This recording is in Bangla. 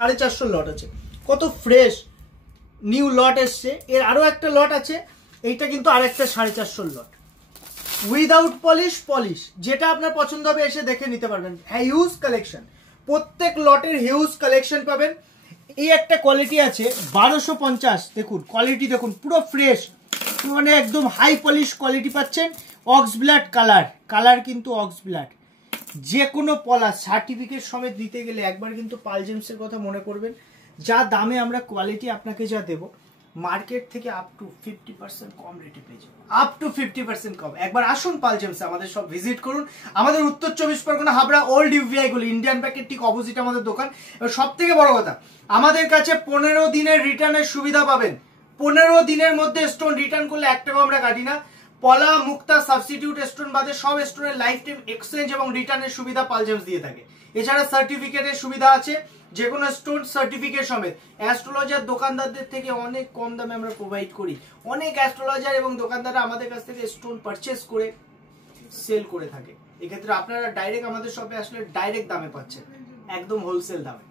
450 লট আছে, কত ফ্রেশ নিউ লট এসছে। এর আরো একটা লট আছে, এইটা কিন্তু আরেকটা 450 লট উইদাউট পলিশ, যেটা আপনার পছন্দ হবে এসে দেখে নিতে পারবেন। হিউজ কালেকশন, প্রত্যেক লটের হিউজ কালেকশন পাবেন। এই একটা কোয়ালিটি আছে 1250, দেখুন কোয়ালিটি দেখুন, পুরো ফ্রেশ, মানে একদম হাই পলিশ কোয়ালিটি পাচ্ছেন। অক্স ব্লাড কালার কিন্তু অক্স ব্লাড, যে কোনো পলা সার্টিফিকেট সমেত দিতে গেলে একবার কিন্তু পাল জেমসের কথা মনে করবেন। যা দামে আমরা কোয়ালিটি আপনাকে যা দেব, মার্কেট থেকে আপ টু 50% কম রেটে পেয়ে যাবেন, আপ টু 50% কম। একবার আসুন পাল জেমসে, আমাদের সব ভিজিট করুন। আমাদের উত্তর 24 পরগনা হাবড়া ওল্ড ইউভিআই গুলি ইন্ডিয়ান ব্যাংকের ঠিক অপোজিট আমাদের দোকান। এবার সব থেকে বড় কথা, আমাদের কাছে 15 দিনের রিটার্নের সুবিধা পাবেন। 15 দিনের মধ্যে স্টোন রিটার্ন করলে 1 টাকাও আমরা কাটি না। পলা, মুক্তা, সাবস্টিটিউট স্টোন বাদে সব স্টোনের লাইফ টাইম এক্সচেঞ্জ এবং রিটার্নের সুবিধা পাল জেমস দিয়ে থাকে। এছাড়া সার্টিফিকেটের সুবিধা আছে, যে কোনো স্টোন সার্টিফিকেট সমেত। অ্যাস্ট্রোলজার দোকানদারদের থেকে অনেক কম দামে আমরা প্রোভাইড করি। অনেক অ্যাস্ট্রোলজার এবং দোকানদাররা আমাদের কাছ থেকে স্টোন পারচেস করে সেল করে থাকে। এক্ষেত্রে আপনারা ডাইরেক্ট আমাদের শপে আসলে ডাইরেক্ট দামে পাচ্ছেন, একদম হোলসেল দামে।